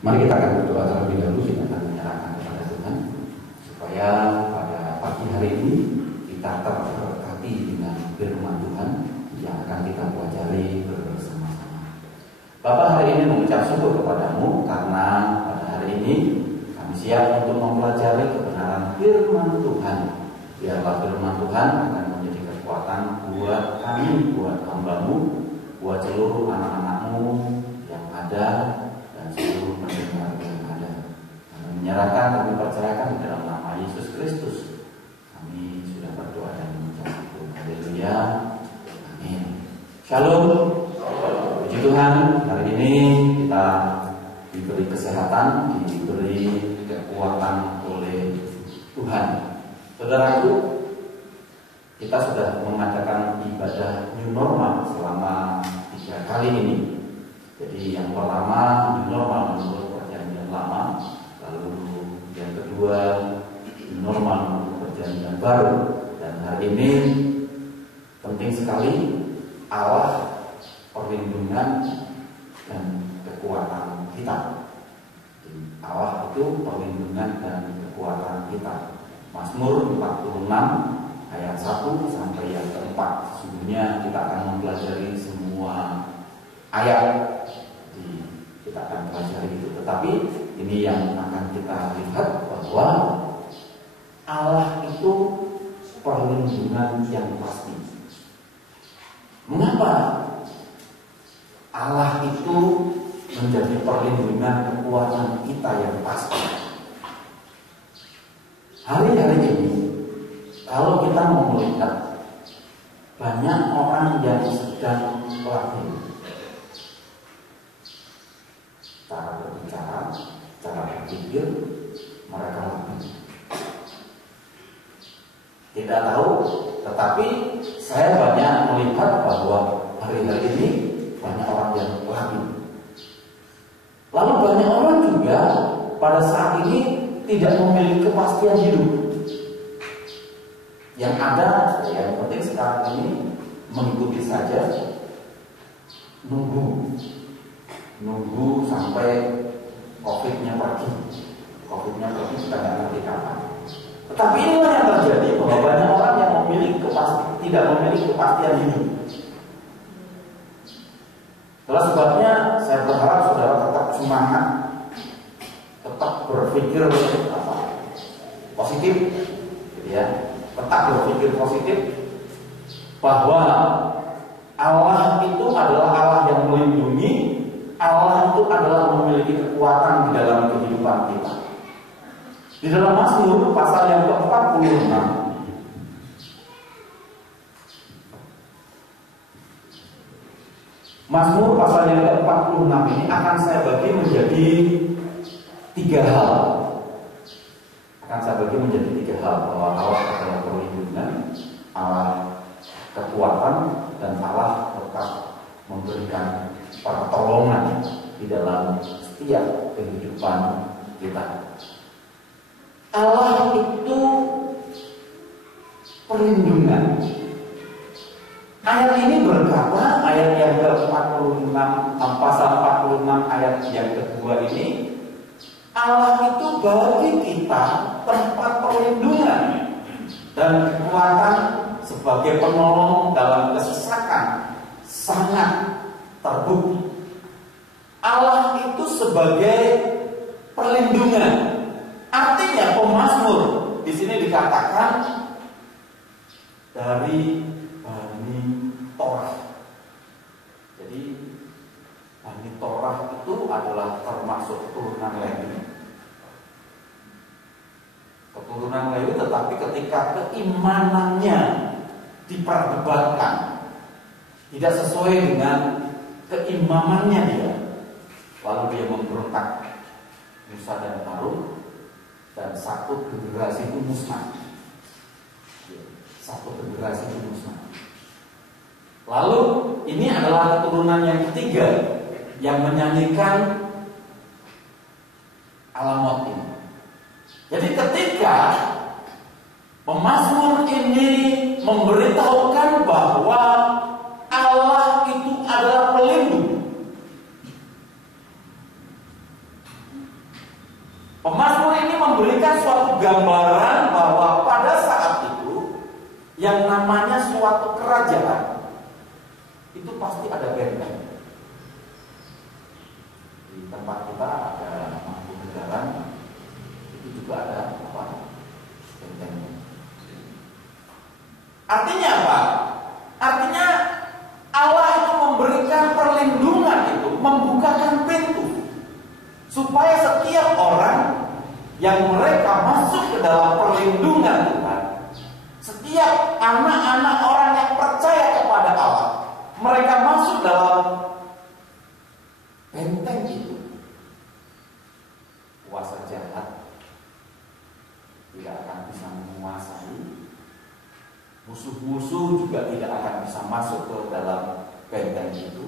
Mari kita akan berdoa terlebih dahulu. Kita akan menyerahkan kepada Tuhan supaya pada pagi hari ini kita terberkati dengan firman Tuhan yang akan kita pelajari bersama-sama. Bapak, hari ini mengucap syukur kepadamu karena pada hari ini kami siap untuk mempelajari kebenaran firman Tuhan. Biarlah firman Tuhan akan menjadi kekuatan buat kami, buat hamba-Mu, buat seluruh anak-anak-Mu yang ada dan seluruh pendengar yang ada. Kami menyerahkan, kami percayakan di dalam nama Yesus Kristus. Kami sudah berdoa dan mengucap syukur. Haleluya. Amin. Shalom. Puji Tuhan, hari ini kita diberi kesehatan, diberi kekuatan oleh Tuhan. Saudaraku, kita sudah mengadakan ibadah new normal selama 3 kali ini. Jadi yang pertama new normal menurut perjanjian lama, lalu yang kedua new normal menurut perjanjian baru, dan hari ini penting sekali Allah perlindungan dan kekuatan kita. Allah itu perlindungan dan kekuatan kita. Mazmur 46 ayat 1 sampai yang ke-4. Sesungguhnya kita akan mempelajari semua ayat kita akan pelajari itu. Tetapi ini yang akan kita lihat bahwa Allah itu perlindungan yang pasti. Mengapa Allah itu menjadi perlindungan kekuatan kita yang pasti? Hari-hari ini kalau kita mau melihat banyak orang yang sedang labil, cara berbicara, cara berpikir mereka labil. Tidak tahu, tetapi saya banyak melihat bahwa hari-hari ini banyak orang yang labil. Lalu banyak orang juga pada saat ini tidak memiliki kepastian hidup. Yang ada, yang penting sekarang ini mengikuti saja, nunggu sampai COVID-nya pergi. COVID-nya pergi kita nggak ngerti kapan. Tetapi inilah yang terjadi, bahwa banyak orang yang tidak memiliki kepastian hidup. Itulah sebabnya saya berharap saudara tetap semangat, tetap berpikir positif, gitu ya. Tetap berpikir positif bahwa Allah itu adalah Allah yang melindungi, Allah itu adalah memiliki kekuatan di dalam kehidupan kita. Di dalam Mazmur pasal yang ke-46 Mazmur pasal yang ke-46 ini akan saya bagi menjadi 3 hal. Bahwa Allah adalah perlindungan, Allah kekuatan, dan Allah tetap memberikan pertolongan di dalam setiap kehidupan kita. Allah itu perlindungan. Ayat ini berkata, ayat yang ke-46, pasal 46 ayat yang kedua ini, Allah itu bagi kita tempat perlindungan dan kekuatan sebagai penolong dalam kesesakan sangat terbukti. Allah itu sebagai perlindungan. Artinya pemazmur di sini dikatakan dari Bani Torah. Jadi Bani Torah itu adalah termasuk keturunan Lewi. Tetapi ketika keimanannya diperdebatkan, tidak sesuai dengan keimamannya dia, lalu dia memberontak, Musa dan Harun, dan satu generasi itu musnah. Lalu ini adalah keturunan yang ketiga yang menyanyikan Alamot ini. Jadi ketika pemazmur ini memberitahukan bahwa Allah itu adalah pelindung, gambaran bahwa pada saat itu yang namanya suatu kerajaan itu pasti ada benteng. Di tempat kita ada Mangkunegaran, itu juga ada benteng. Artinya apa? Artinya Allah itu memberikan perlindungan itu, membukakan pintu supaya setiap orang yang mereka masuk ke dalam perlindungan Tuhan, setiap anak-anak orang yang percaya kepada Allah, mereka masuk dalam benteng itu. Kuasa jahat tidak akan bisa menguasai, musuh-musuh juga tidak akan bisa masuk ke dalam benteng itu.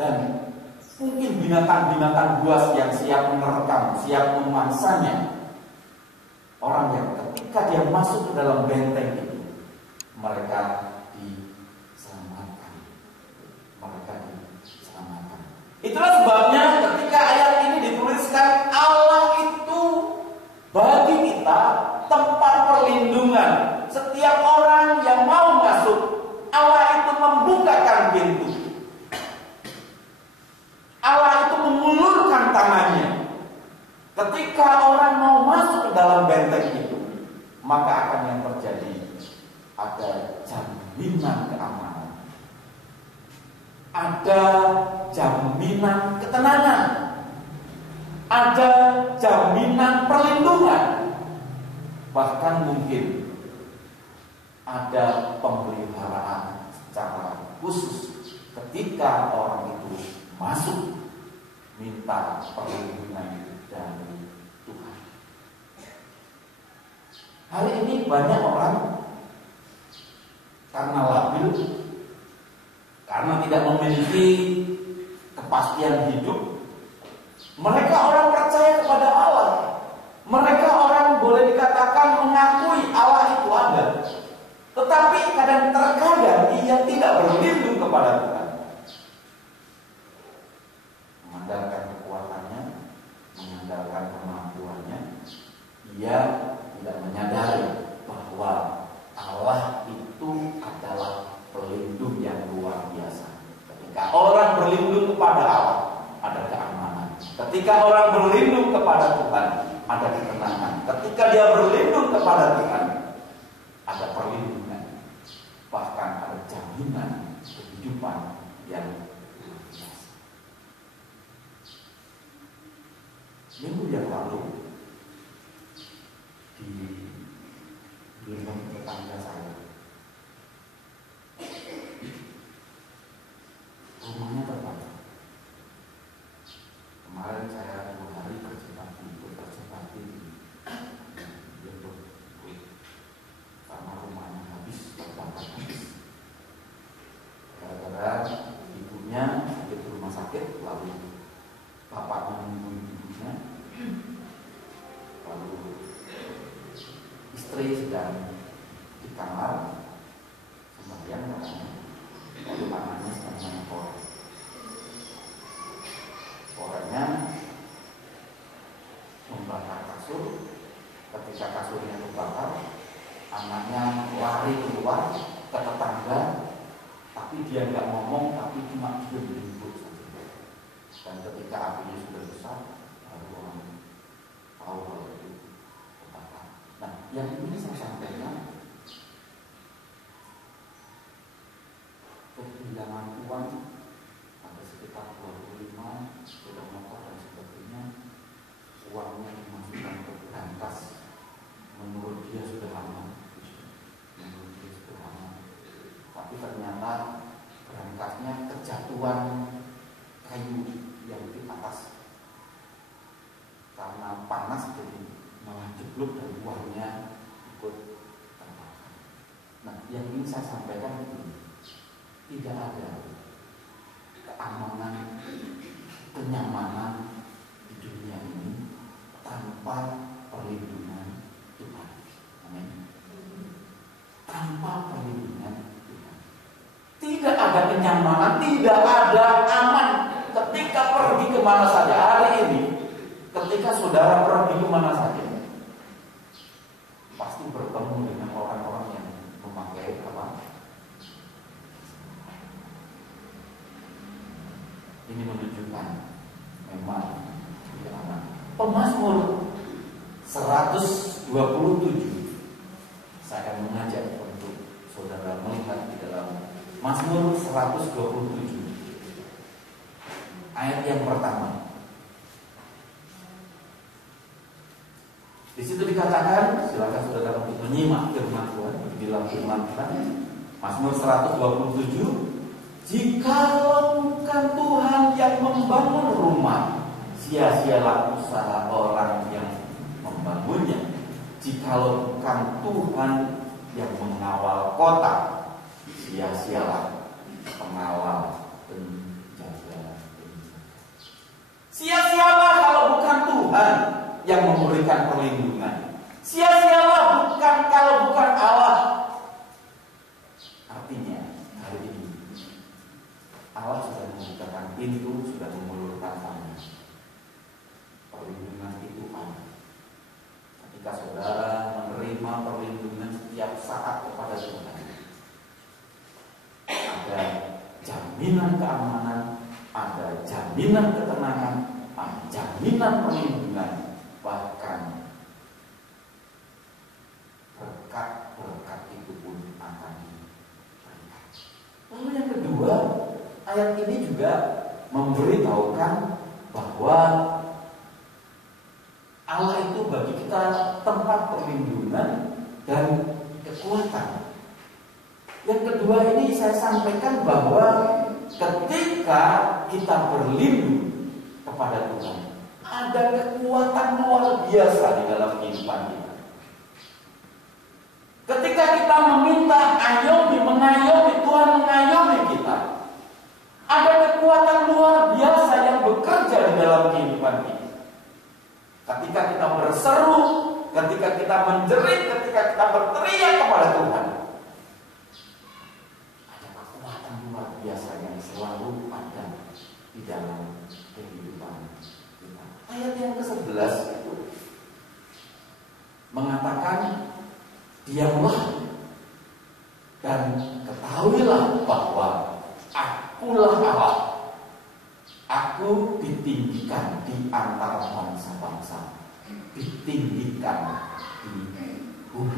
Dan mungkin binatang-binatang buas yang siap menerkam, siap memangsanya. Orang yang ketika dia masuk ke dalam benteng itu, mereka diselamatkan. Mereka diselamatkan. Itulah sebabnya ketika ayat ini dituliskan, Allah itu bagi kita tempat perlindungan. Setiap orang yang mau masuk, Allah itu membukakan pintu. Allah itu mengulurkan tangannya. Ketika orang mau masuk ke dalam benteng itu, maka akan yang terjadi ada jaminan keamanan, ada jaminan ketenangan, ada jaminan perlindungan, bahkan mungkin ada pemeliharaan secara khusus ketika orang itu masuk minta perlindungan dari Tuhan. Hari ini banyak orang karena labil, karena tidak memiliki kepastian hidup, mereka orang percaya kepada Allah. Mereka orang boleh dikatakan mengakui Allah itu ada, tetapi terkadang ia tidak berlindung kepada Tuhan. Mengandalkan kekuatannya, mengandalkan kemampuannya, ia tidak menyadari bahwa Allah itu adalah pelindung yang luar biasa. Ketika orang berlindung kepada Allah, ada keamanan. Ketika orang berlindung kepada Tuhan, ada ketenangan. Ketika dia berlindung kepada Tuhan, ada perlindungan. Bahkan ada jaminan kehidupan yang luar biasa. Minggu yang lalu di lingkungan tetangga saya, rumahnya terbakar. Kemarin saya 2 hari kerja bakti di karena rumahnya habis terbakar. Gara-gara ibunya sakit di rumah sakit, lalu bapaknya menunggu ibunya, lalu istri sedang di kamar sembahyang katanya, lalu anaknya sedang main korek. Koreknya membakar kasur. Ketika kasurnya terbakar, anaknya lari keluar ke tetangga, tapi dia nggak ngomong, tapi cuma diam ribut saja. Dan ketika apinya sudah besar, baru orang tahu kalau itu terbakar. Nah, yang ini saya sampaikan, kehilangan uang ada sekitar 25 sepeda motor dan sebagainya, uangnya dimasukkan ke berangkas. Menurut dia sudah aman, tapi ternyata berangkasnya kejatuhan kayu yang di atas karena panas, jadi malah jeblok dan uangnya ikut terbakar. Nah, yang ingin saya sampaikan ini, tidak ada keamanan, kenyamanan di dunia ini tanpa perlindungan Tuhan. Amin. Tanpa perlindungan Tuhan, tidak ada kenyamanan, tidak ada aman ketika pergi kemana saja. Hari ini ketika saudara pergi kemana saja, pasti bertemu dengan orang-orang yang memakai apa? Ini menunjukkan memang Pemazmur 127. Saya akan mengajak untuk saudara melihat di dalam Mazmur 127 ayat yang pertama. Di situ dikatakan, silakan saudara untuk menyimak firman Tuhan di dalam firman Tuhan. Mazmur 127, jikalau bukan Tuhan yang membangun rumah, sia-sialah usaha orang yang membangunnya. Jikalau bukan Tuhan yang mengawal kota, sia-sialah pengawal penjaga. Sia-sialah kalau bukan Tuhan yang memberikan perlindungan. Sia-sialah kalau bukan Allah. Artinya hari ini Allah sudah membukakan pintu, sudah mengulurkan tangan. Perlindungan itu ada. Ketika saudara menerima perlindungan setiap saat kepada Tuhan, ada jaminan keamanan, ada jaminan ketenangan, ada jaminan perlindungan, bahkan berkat-berkat itu pun akan diberikan. Lalu yang kedua, ayat ini juga memberitahukan bahwa Allah itu bagi kita tempat perlindungan dan kekuatan. Yang kedua ini saya sampaikan bahwa ketika kita berlindung kepada Tuhan, ada kekuatan luar biasa di dalam kehidupan kita. Ketika kita meminta mengayomi Tuhan mengayomi kita, ada kekuatan luar biasa yang bekerja di dalam kehidupan kita. Ketika kita berseru, ketika kita menjerit, ketika kita berteriak kepada Tuhan, ada kekuatan luar biasa yang selalu ada di dalam kehidupan kita. Ayat yang ke-11 itu mengatakan, diamlah dan ketahuilah bahwa akulah Allah. Aku ditinggikan di antara bangsa-bangsa, ditinggikan di bumi.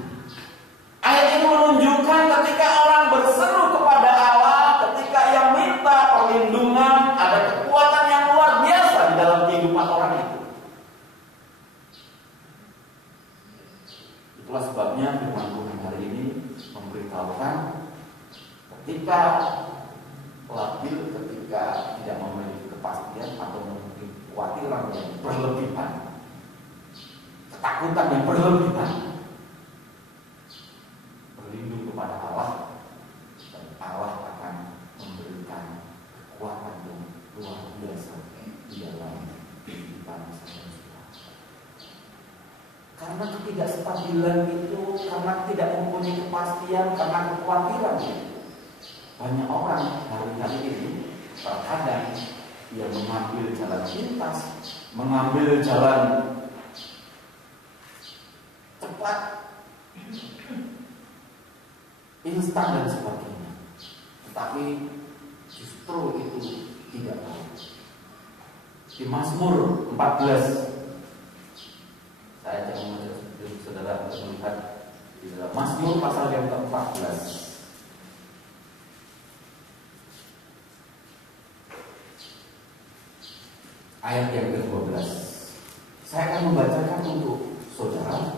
Ayat ini menunjukkan ketika orang berseru kepada Allah, ketika ia minta perlindungan, ada kekuatan yang luar biasa di dalam kehidupan orang itu. Itulah sebabnya firman Tuhan hari ini memberitahukan ketika labil, ketika tidak memiliki kepastian atau memiliki kekhawatiran yang berlebihan, ketakutan yang berlebihan, berlindung kepada Allah, dan Allah akan memberikan kekuatan yang luar biasa di dalam kehidupan saudara. Karena ketidakstabilan itu, karena tidak mempunyai kepastian, karena kekhawatiran itu, banyak orang hari-hari ini terkadang ia mengambil jalan pintas, mengambil jalan cepat, instan dan sebagainya. Tetapi justru itu tidak baik. Di Mazmur 14, saya akan mengajak saudara untuk melihat di dalam Mazmur pasal yang ke-14. Ayat yang ke-12. Saya akan membacakan untuk saudara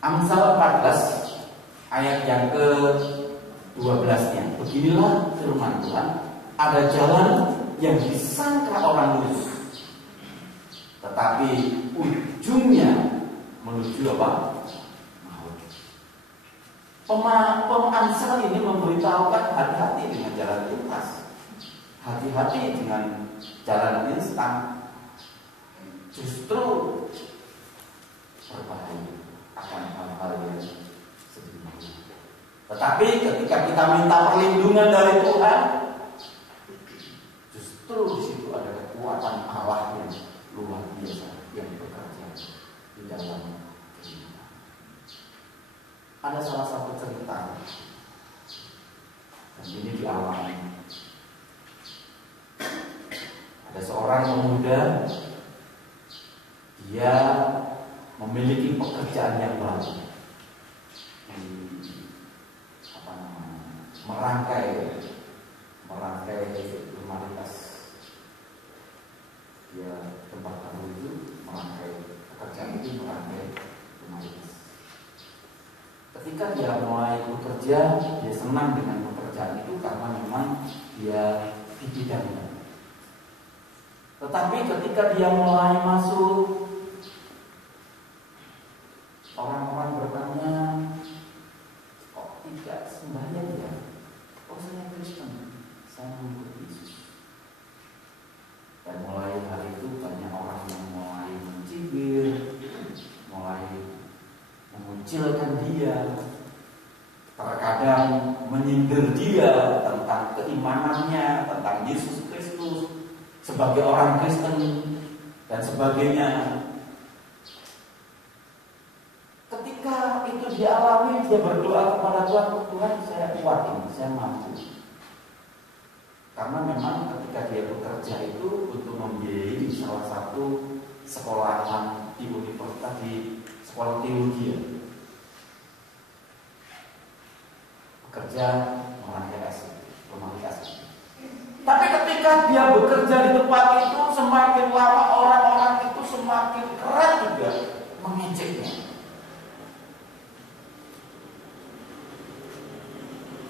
Amsal 14 ayat yang ke-12-nya. Beginilah firman Tuhan, ada jalan yang disangka orang lurus, tetapi ujungnya menuju apa? Maut. Amsal ini memberitahukan hati-hati dengan jalan pintas, hati-hati dengan jalan instan, justru berbahaya akan hal-hal yang sebenarnya. Tetapi ketika kita minta perlindungan dari Tuhan, justru di situ ada kekuatan Allah yang luar biasa yang bekerja di dalam kehidupan. Ada salah satu cerita, dan ini dialami. Ada seorang pemuda, dia memiliki pekerjaan yang baru, merangkai lemaritas. Dia tempat tahu itu merangkai pekerjaan itu, merangkai lemaritas. Ketika dia mulai bekerja, dia senang dengan pekerjaan itu karena memang dia di bidangnya. Tetapi ketika dia mulai masuk, orang-orang bertanya, kok tidak sembahyang ya? Oh, saya Kristen, saya mengikuti Yesus. Dan mulai hari itu banyak orang yang mulai mencibir, mulai mengucilkan dia, terkadang menyindir dia tentang keimanannya, tentang Yesus Kristus sebagai orang Kristen dan sebagainya. Ketika itu dialami, dia berdoa kepada Tuhan, Tuhan saya kuat ini, saya mampu. Karena memang ketika dia bekerja itu untuk membiayai salah satu sekolahan di universitas, di sekolah teologi, bekerja merangkai asli. Tapi ketika dia bekerja di tempat itu, semakin lama orang-orang itu semakin keras juga mengejeknya.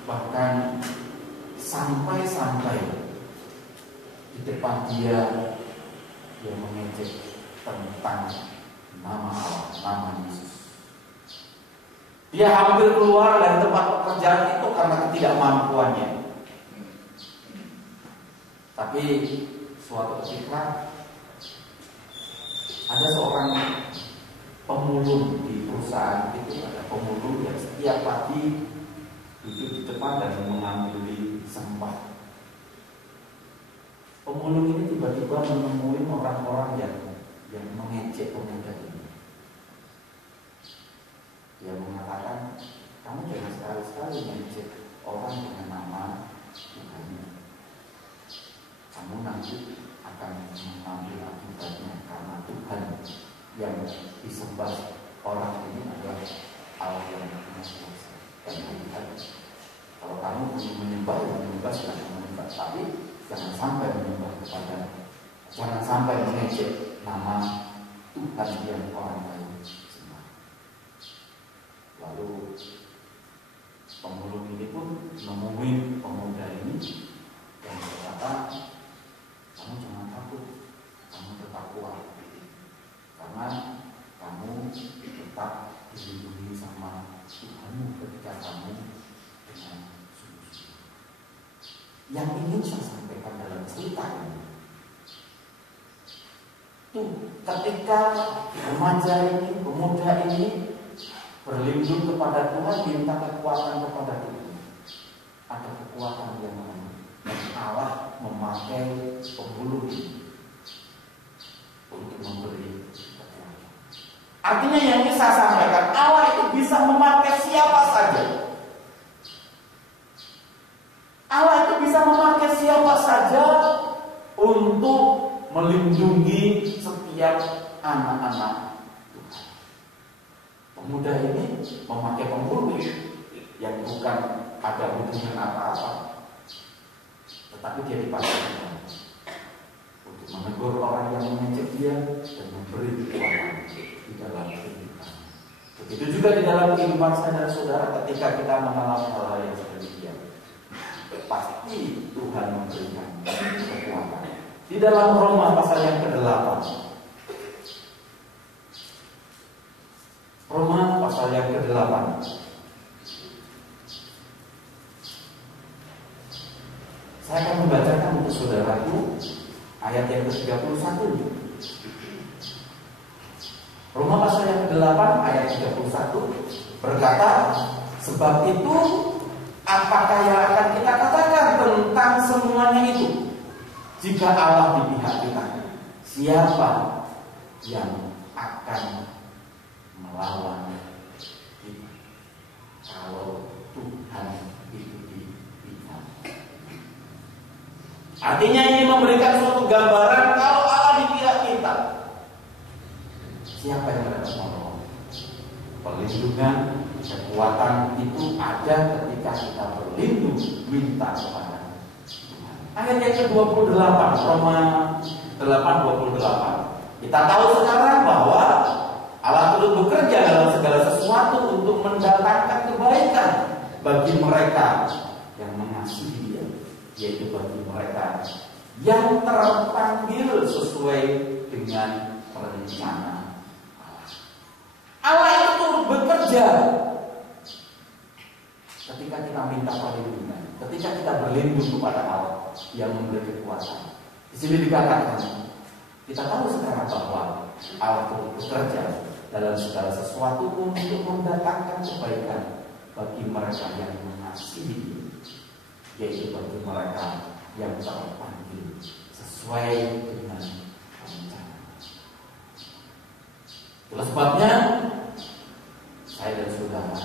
Bahkan sampai di depan dia mengejek tentang nama Allah, nama Yesus. Dia hampir keluar dari tempat pekerjaan itu karena ketidakmampuannya. Tapi suatu ketika ada seorang pemulung di perusahaan itu, ada pemulung yang setiap pagi duduk di depan dan mengambil sampah. Pemulung ini tiba-tiba menemui orang-orang yang mengejek pemuda ini. Dia mengatakan, kamu jangan sekali-sekali mengejek orang dengan nama Tuhan. Kamu nanti akan mengambil akibatnya, karena Tuhan yang disembah orang ini adalah Allah yang Maha Kuasa. Dan melihat, kalau kamu menyembah silahkan menyembah, tapi jangan sampai mengejek nama Tuhan yang orang lain sembah. Lalu pemulung ini pun menemui pemuda ini yang berkata, kamu jangan takut, kamu tetap kuat, karena kamu tetap dilindungi sama Tuhanmu ketika kamu dengan sungguh-sungguh. Yang ingin saya sampaikan dalam cerita ini, ketika remaja ini, pemuda ini berlindung kepada Tuhan, minta kekuatan kepada Tuhan, ada kekuatan yang lain. Allah memakai pemulung ini untuk memberi kekuatan. Artinya yang bisa saya sampaikan, Allah itu bisa memakai siapa saja. Allah itu bisa memakai siapa saja untuk melindungi setiap anak-anak Tuhan. Pemuda ini memakai pemulung yang bukan ada hubungan apa-apa, tetapi dia dipakai untuk menegur orang yang mengejek dia dan memberi kekuatan di dalam kehidupan. Begitu juga di dalam kehidupan saya dan saudara, ketika kita mengalami hal-hal yang sedemikian, pasti Tuhan memberikan kekuatan. Di dalam Roma pasal yang ke-8, Roma pasal yang ke-8, saya akan membacakan untuk saudaraku ayat yang ke-31. Roma pasal yang ke-8 ayat 31 berkata, sebab itu apakah yang akan kita katakan tentang semuanya itu? Jika Allah di pihak kita, siapa yang akan melawan kita kalau Tuhan itu dipilih. Artinya ini memberikan suatu gambaran kalau Allah di pihak kita, siapa yang dapat menolong? Perlindungan, kekuatan itu ada ketika kita berlindung minta kepada Tuhan. Ayat yang ke-28, Roma 8:28. Kita tahu sekarang bahwa Allah turut bekerja dalam segala sesuatu untuk mendatangkan kebaikan bagi mereka yang mengasihi Dia, yaitu bagi mereka yang terpanggil sesuai dengan rencana Allah. Allah itu turut bekerja ketika kita minta perlindungan, ketika kita berlindung kepada Allah yang memberi kekuatan. Di sini dikatakan, kita tahu sekarang bahwa Allah turut bekerja dalam segala sesuatu untuk mendatangkan kebaikan bagi mereka yang mengasihi, yaitu bagi mereka yang terpanggil sesuai dengan rencana. Itulah sebabnya saya dan saudara,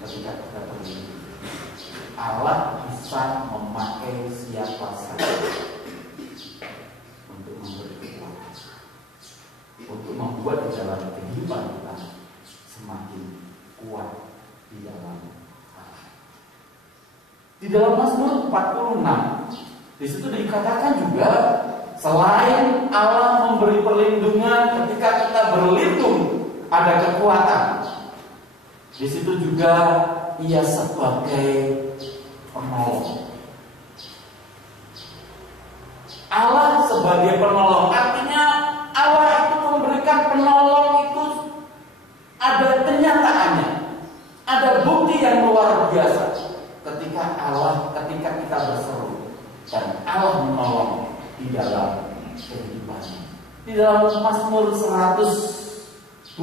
ketika kita berlindung, Allah bisa memakai siapa saja untuk memberi kekuatan, untuk membuat di dalam kehidupan kita semakin kuat di dalam Allah. Di dalam Mazmur 46, di situ dikatakan juga, selain Allah memberi perlindungan ketika kita berlindung, ada kekuatan. Di situ juga Ia sebagai penolong. Allah sebagai penolong, artinya Allah itu memberikan penolong itu ada kenyataannya, ada bukti yang luar biasa ketika kita berseru dan Allah menolong di dalam kehidupannya. Di dalam Mazmur 121,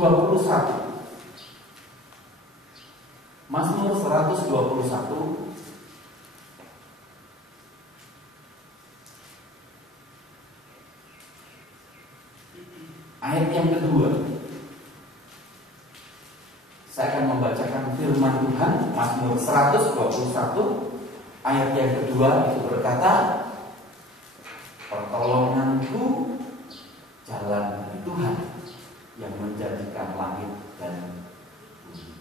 Mazmur 121 ayat yang kedua. Saya akan membacakan firman Tuhan. Mazmur 121 ayat yang kedua itu berkata, pertolonganku jalan dari Tuhan yang menjadikan langit dan bumi.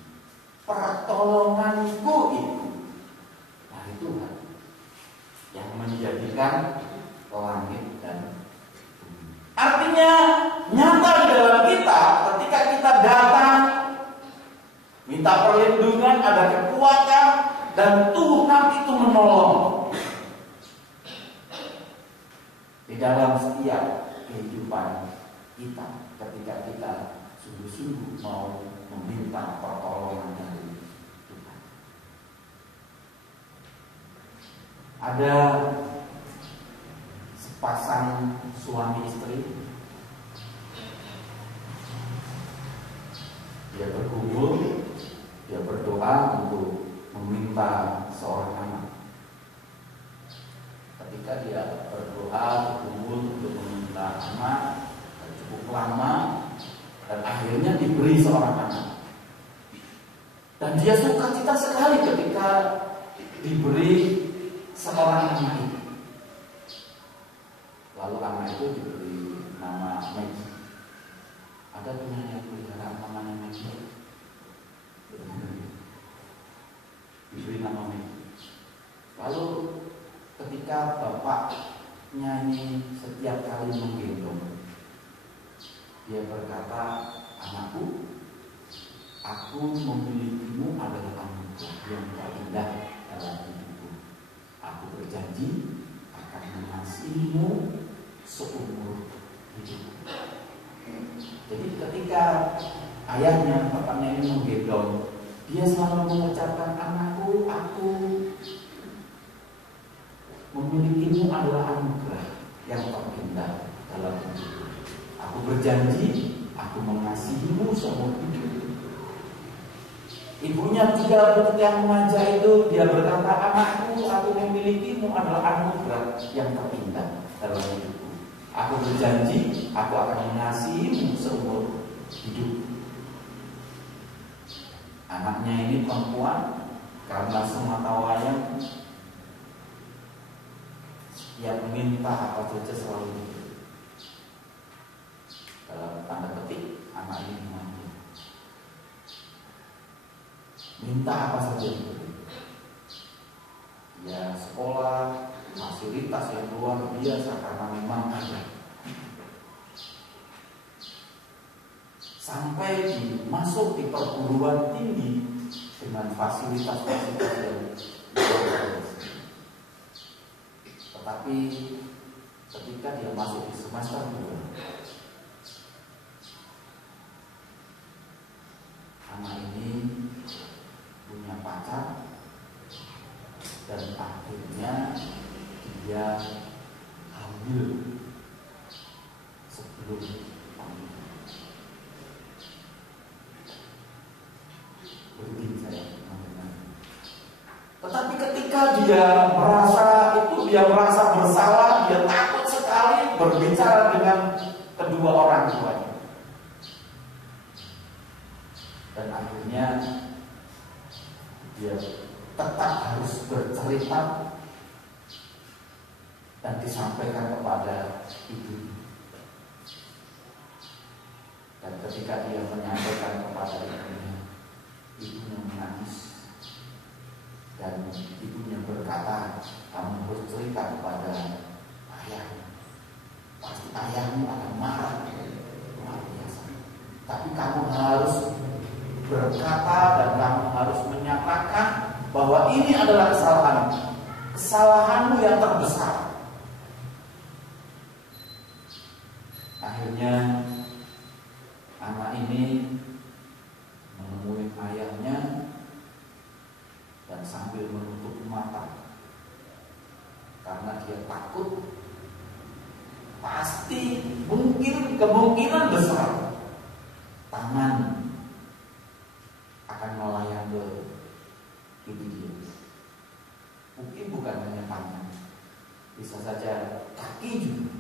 Pertolonganku itu dari Tuhan yang menjadikan langit dan bumi. Artinya nyata di dalam kita ketika kita datang minta perlindungan, ada kekuatan dan Tuhan itu menolong di dalam setiap kehidupan kita ketika kita sungguh-sungguh mau meminta pertolongan dari Tuhan. Ada sepasang suami istri, dia berkumpul, dia berdoa untuk meminta seorang anak. Ketika dia berdoa, berkumpul untuk meminta anak, cukup lama, dan akhirnya diberi seorang anak. Dan dia sukacita sekali ketika diberi seorang anak itu. Lalu anak itu diberi nama Maggie. Ada penyanyi yang pelihara namanya Maggie. Diberi nama Maggie. Lalu ketika bapaknya ini setiap kali menggendong, dia berkata, anakku, aku memilikimu adalah anugerah yang terindah dalam hidupku. Aku berjanji akan mengasihimu seumur hidupku. Jadi ketika ayahnya, bapaknya ini menggendong, dia selalu mengucapkan, anakku, aku memilikimu adalah anugerah yang terindah dalam hidupku. Aku berjanji, aku mengasihimu seumur hidup. Ibunya juga ketika mengajak itu, dia berkata, anakku, aku memilikimu adalah anugerah yang terindah dalam hidupku. Aku berjanji, aku akan mengasihimu seumur hidup. Anaknya ini perempuan, karena semata wayang yang minta apa saja selalu itu. Dalam tanda petik, anak ini manja. Minta apa saja itu. Ya sekolah, fasilitas yang luar biasa karena memang ada. Sampai masuk di perguruan tinggi dengan fasilitas-fasilitas yang luar biasa. Tetapi ketika dia masuk di semester 2, anak ini punya pacar dan akhirnya dia hamil sebelum pernikahan. Berhenti saya mendengar. Tetapi ketika dia merasa bersalah, dia takut sekali berbicara dengan kedua orang tuanya. Dan akhirnya dia tetap harus bercerita dan disampaikan kepada ibu. Dan ketika dia menyampaikan kepada ibunya menangis. Dan ibunya berkata, kamu harus cerita kepada ayahmu. Pasti ayahmu akan marah, luar biasa. Tapi kamu harus berkata dan kamu harus menyatakan bahwa ini adalah kesalahanmu yang terbesar. Akhirnya anak ini menemui ayahnya dan sambil menutup mata karena dia takut pasti kemungkinan besar tangan akan melayang ke ibu dia. Mungkin bukan hanya tangan, bisa saja kaki juga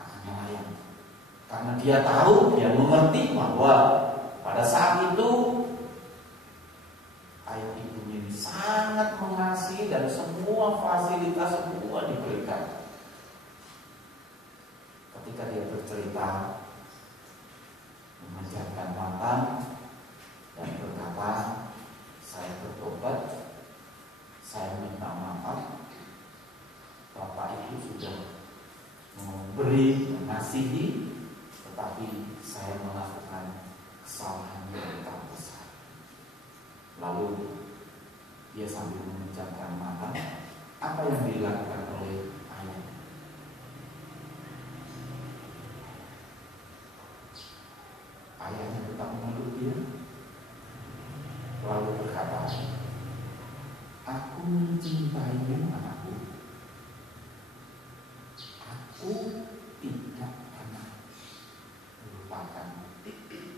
akan melayang. Karena dia tahu, dia mengerti bahwa pada saat itu ayah ibunya sangat mengasihi dan semua fasilitas semua diberikan. Ketika dia bercerita, memejamkan mata dan berkata, saya bertobat, saya minta maaf. Bapak Ibu sudah memberi, mengasihi, tetapi saya melakukan kesalahan yang tak besar. Lalu dia sambil memejamkan mata, apa yang dilakukan oleh ayahnya? Ayahnya tetap memeluk dia, lalu berkata, aku mencintaimu anakku. Aku tidak pernah melupakan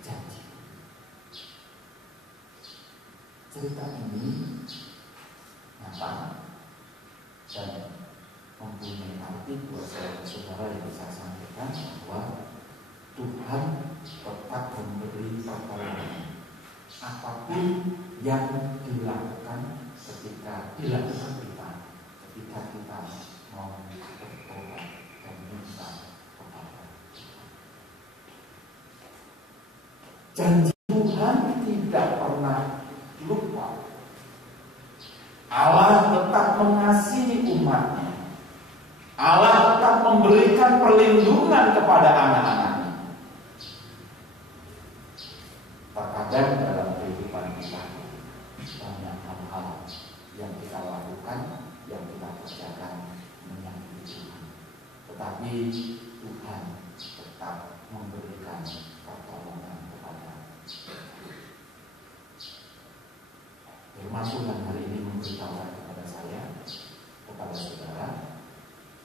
janji. Cerita ini nyata dan mempunyai arti buat saudara yang saya sampaikan bahwa Tuhan tetap memberi pertolongan apapun yang dilakukan ketika kita mau bertobat dan minta kepada janji Tuhan tidak pernah lupa. Allah tetap mengasihi umatnya. Allah tetap memberikan perlindungan kepada anak-anaknya. Terkadang dalam kehidupan kita banyak hal-hal yang kita lakukan, yang kita kerjakan menyakiti Tuhan. Tetapi Tuhan tetap memberikan pertolongan kepada kita. Firman Tuhan hari ini memberitahukan kepada saya, kepada saudara,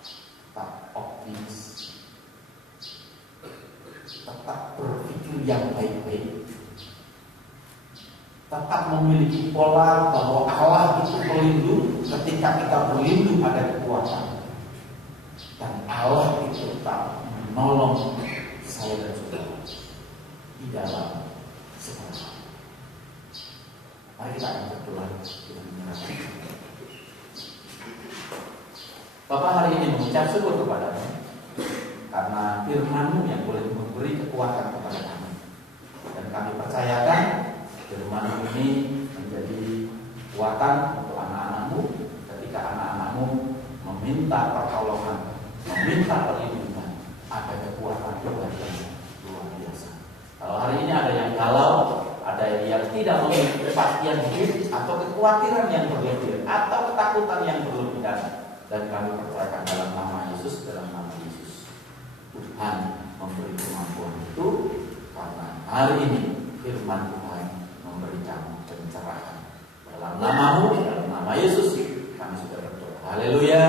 tetap optimis, tetap berpikir yang baik-baik, tetap memiliki pola bahwa Allah itu pelindung ketika kita berlindung pada kekuatan, dan Allah itu tetap menolong saya dan saudara di dalam segala hal. Mari kita akan berdoa, kita menyerahkan. Bapak, hari ini mengucap syukur kepada-Mu karena firman-Mu yang boleh memberi kekuatan kepada kami. Dan kami percayakan firman-Mu ini menjadi kekuatan untuk anak-anak-Mu ketika anak-anak-Mu meminta pertolongan, meminta perlindungan, ada kekuatan Tuhan yang luar biasa. Kalau hari ini ada yang galau, ada yang tidak memiliki kepastian hidup atau kekhawatiran yang berlebihan atau ketakutan yang berlebihan, dan kami percayakan dalam nama Yesus, Tuhan memberi kemampuan itu, karena hari ini firman Tuhan memberikan pencerahan. Dalam nama-Mu, dalam nama Yesus, kami sudah berdoa. Haleluya.